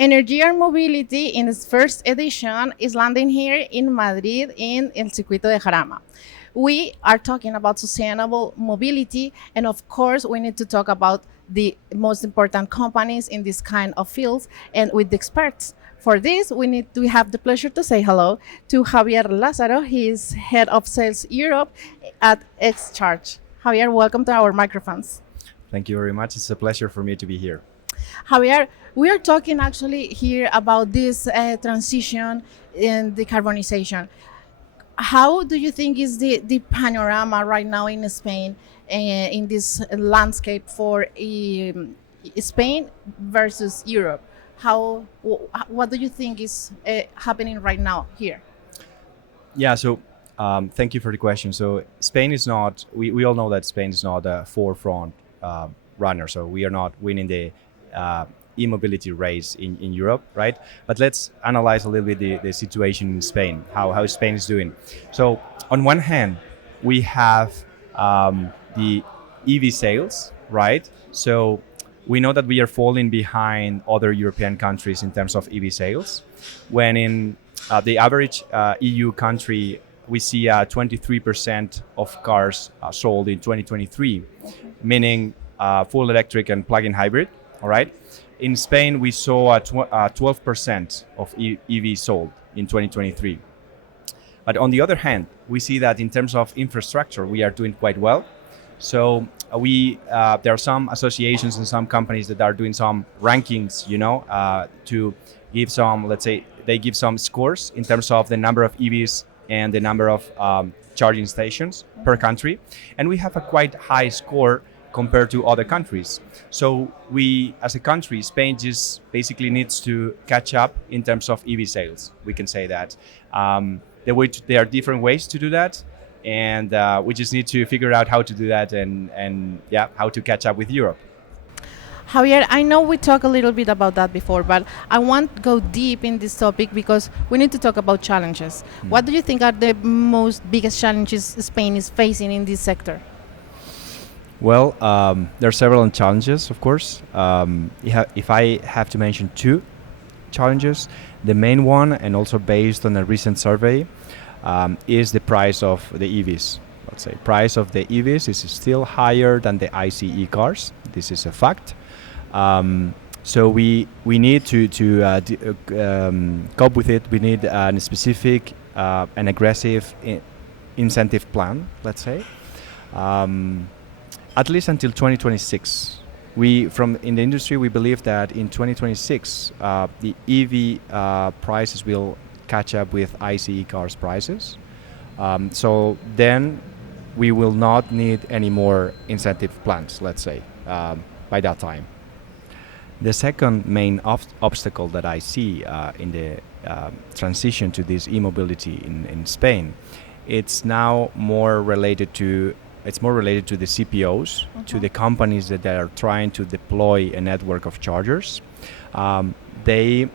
Energyear Mobility in its first edition is landing here in Madrid in El Circuito de Jarama. We are talking about sustainable mobility, and of course, we need to talk about the most important companies in this kind of fields and with the experts. For this, we have the pleasure to say hello to Javier Lázaro. He is head of sales Europe at XCharge. Javier, welcome to our microphones. Thank you very much. It's a pleasure for me to be here. Javier, we are talking actually here about this transition in decarbonization. How do you think is the panorama right now in Spain in this landscape for Spain versus Europe? What do you think is happening right now here? Yeah, so thank you for the question. So Spain is not, we all know that Spain is not a forefront runner. So we are not winning the e-mobility race in Europe, right? But let's analyze a little bit the situation in Spain, how Spain is doing. So on one hand, we have the EV sales, right? So we know that we are falling behind other European countries in terms of EV sales. When in the average EU country, we see 23% of cars sold in 2023, meaning full electric and plug-in hybrid, all right? In Spain, we saw 12% of EV sold in 2023. But on the other hand, we see that in terms of infrastructure, we are doing quite well. So there are some associations and some companies that are doing some rankings, to give some, let's say, they give some scores in terms of the number of EVs and the number of charging stations per country. And we have a quite high score compared to other countries. So we, as a country, Spain just basically needs to catch up in terms of EV sales. We can say that. There are different ways to do that. And we just need to figure out how to do that and how to catch up with Europe. Javier, I know we talked a little bit about that before, but I want to go deep in this topic because we need to talk about challenges. What do you think are the most biggest challenges Spain is facing in this sector? Well, there are several challenges, of course. If I have to mention two challenges, the main one, and also based on a recent survey, is the price of the EVs. Let's say price of the EVs is still higher than the ICE cars. This is a fact. So we need to cope with it. We need a specific and aggressive incentive plan, let's say. At least until 2026. In the industry, we believe that in 2026, the EV prices will catch up with ICE cars prices. So then we will not need any more incentive plans, let's say, by that time. The second main obstacle that I see in the transition to this e-mobility in Spain, it's now more related to the CPOs, to the companies that are trying to deploy a network of chargers. They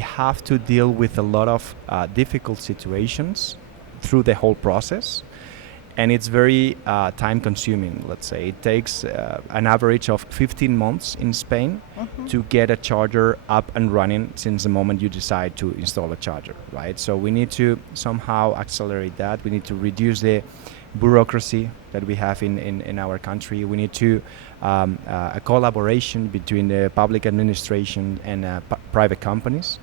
have to deal with a lot of difficult situations through the whole process. And it's very time consuming, let's say. It takes an average of 15 months in Spain to get a charger up and running since the moment you decide to install a charger, right? So we need to somehow accelerate that. We need to reduce the bureaucracy that we have in our country. We need to a collaboration between the public administration and private companies,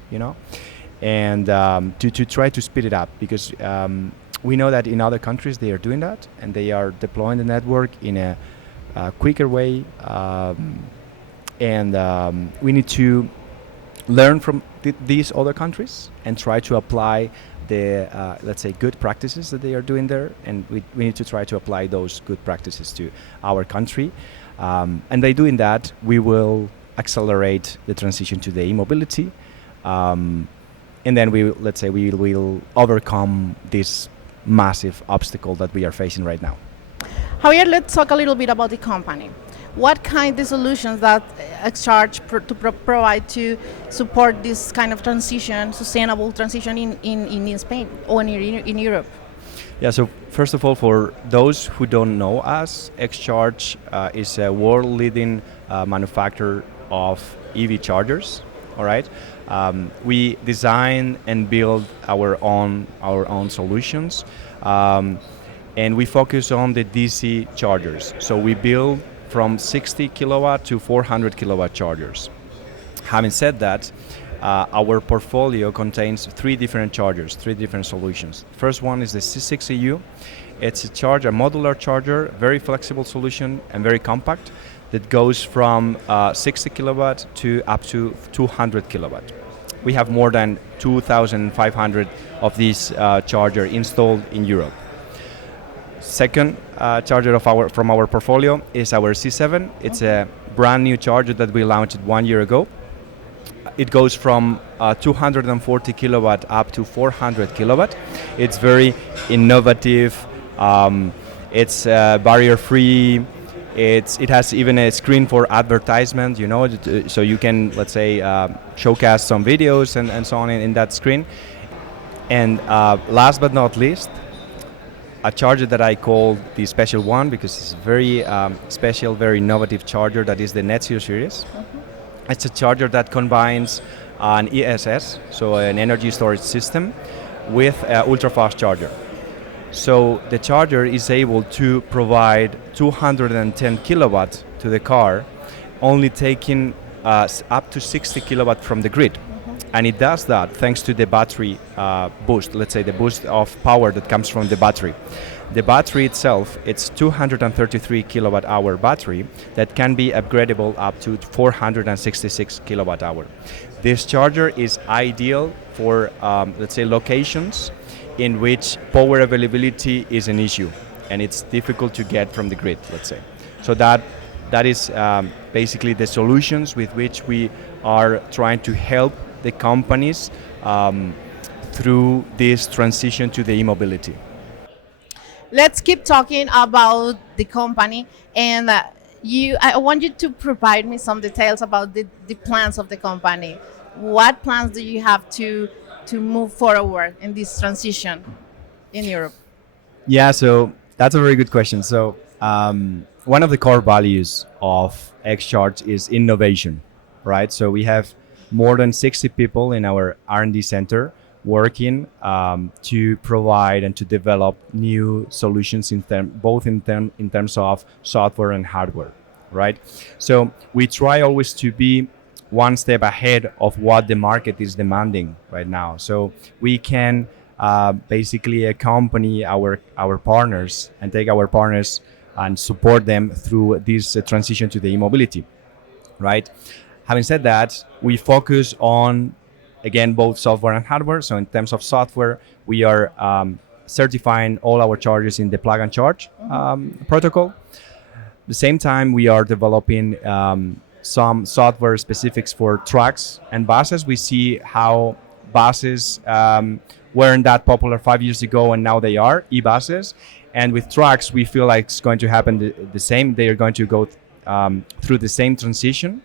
and to try to speed it up, because we know that in other countries they are doing that and they are deploying the network in a quicker way, and we need to learn from these other countries and try to apply the let's say good practices that they are doing there, and we need to try to apply those good practices to our country, and by doing that we will accelerate the transition to the e-mobility, and then we will overcome this massive obstacle that we are facing right now. Javier, let's talk a little bit about the company. What kind of solutions that XCharge provide to support this kind of transition, sustainable transition in Spain or in Europe? Yeah, so first of all, for those who don't know us, XCharge is a world-leading manufacturer of EV chargers. All right, we design and build our own solutions, and we focus on the DC chargers. So we build from 60 kilowatt to 400 kilowatt chargers. Having said that, our portfolio contains three different chargers, three different solutions. First one is the C6EU. It's a modular charger, very flexible solution and very compact, that goes from 60 kilowatt to up to 200 kilowatt. We have more than 2,500 of these charger installed in Europe. Second charger from our portfolio is our C7. It's a brand new charger that we launched 1 year ago. It goes from 240 kilowatt up to 400 kilowatt. It's very innovative. It's barrier-free. It has even a screen for advertisement, so you can, let's say, showcase some videos and so on in that screen. And last but not least, a charger that I call the special one because it's a very special, very innovative charger, that is the Net Zero series. It's a charger that combines an ESS, so an energy storage system, with an ultra-fast charger. So the charger is able to provide 210 kilowatt to the car, only taking up to 60 kilowatt from the grid. And it does that thanks to the battery boost, let's say the boost of power that comes from the battery. The battery itself, it's 233 kilowatt hour battery that can be upgradable up to 466 kilowatt hour. This charger is ideal for, let's say, locations in which power availability is an issue and it's difficult to get from the grid, let's say. So that is basically the solutions with which we are trying to help the companies through this transition to the e-mobility. Let's keep talking about the company, and I want you to provide me some details about the plans of the company. What plans do you have to move forward in this transition in Europe? Yeah, so that's a very good question. So one of the core values of XCharge is innovation, right? So we have more than 60 people in our R&D center working to provide and to develop new solutions in terms of software and hardware, right? So we try always to be one step ahead of what the market is demanding right now. So we can basically accompany our partners and take our partners and support them through this transition to the e-mobility, right? Having said that, we focus on, again, both software and hardware. So in terms of software, we are certifying all our chargers in the plug and charge protocol. At the same time, we are developing some software specifics for trucks and buses. We see how buses weren't that popular 5 years ago, and now they are e-buses. And with trucks, we feel like it's going to happen the same. They are going to go through the same transition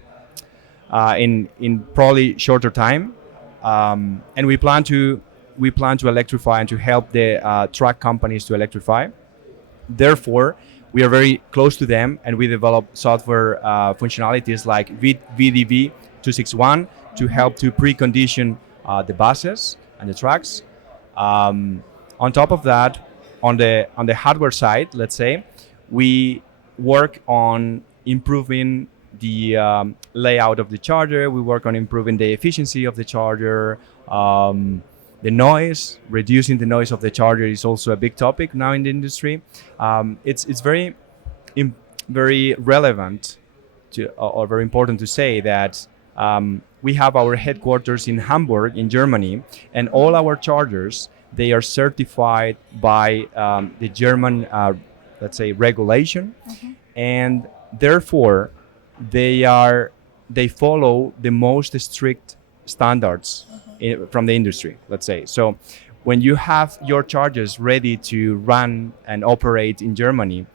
in probably shorter time. And we plan to electrify and to help the truck companies to electrify. Therefore, we are very close to them, and we develop software functionalities like VDV 261 to help to precondition the buses and the trucks. On top of that, on the hardware side, let's say, we work on improving the layout of the charger. We work on improving the efficiency of the charger. The noise, reducing the noise of the charger is also a big topic now in the industry. It's very relevant or very important to say that we have our headquarters in Hamburg, in Germany, and all our chargers, they are certified by the German, let's say, regulation, and therefore they follow the most strict standards from the industry, let's say. So when you have your chargers ready to run and operate in Germany,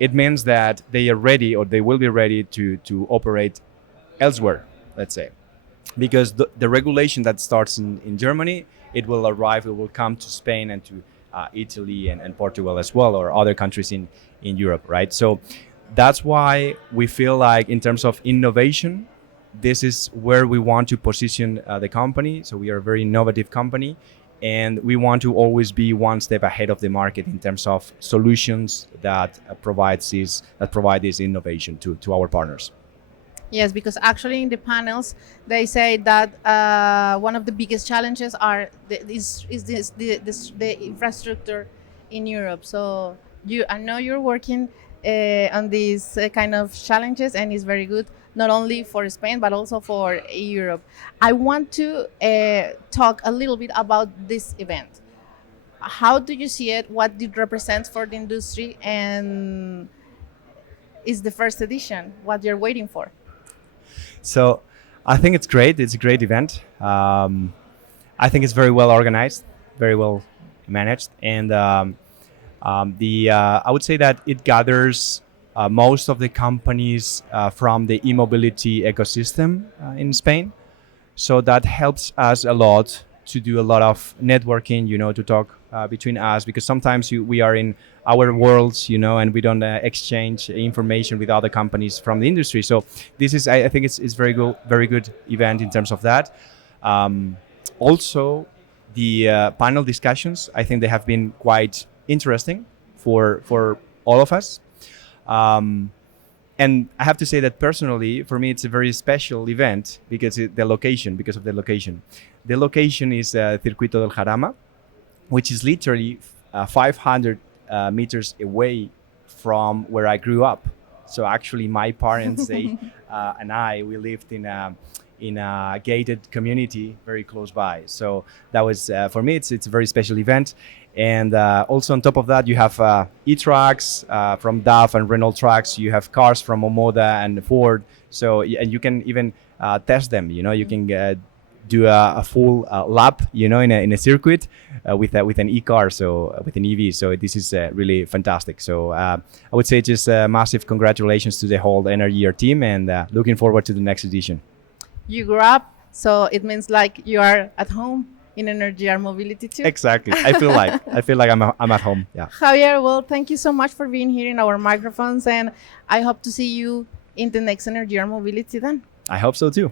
it means that they are ready, or they will be ready to operate elsewhere, let's say. Because the regulation that starts in Germany, it will come to Spain and to Italy and Portugal as well, or other countries in Europe, right? So that's why we feel like in terms of innovation, this is where we want to position the company. So we are a very innovative company, and we want to always be one step ahead of the market in terms of solutions that provide this innovation to our partners. Yes, because actually in the panels they say that one of the biggest challenges are the infrastructure in Europe. So I know you're working on these kind of challenges, and it's very good not only for Spain but also for Europe. I want to talk a little bit about this event. How do you see it? What it represents for the industry, and is the first edition what you're waiting for? So I think it's great. It's a great event. I think it's very well organized, very well managed, and I would say that it gathers most of the companies from the e-mobility ecosystem in Spain. So that helps us a lot to do a lot of networking, to talk between us, because sometimes we are in our worlds, and we don't exchange information with other companies from the industry. So this is, I think it's very good event in terms of that. Also, the panel discussions, I think they have been quite interesting for all of us. And I have to say that personally, for me, it's a very special event because of the location. The location is Circuito del Jarama, which is literally 500 meters away from where I grew up. So actually, my parents and we lived in a gated community very close by. So that was for me, it's a very special event. And also on top of that, you have e-trucks from DAF and Renault trucks. You have cars from Omoda and Ford. So and you can even test them. You can do a full lap, in a circuit with an e-car, so with an EV. So this is really fantastic. So I would say just massive congratulations to the whole Energyear team, and looking forward to the next edition. You grew up, so it means like you are at home in Energyear Mobility too. Exactly. I feel like I'm at home. Yeah. Javier, well, thank you so much for being here in our microphones, and I hope to see you in the next Energyear Mobility then. I hope so too.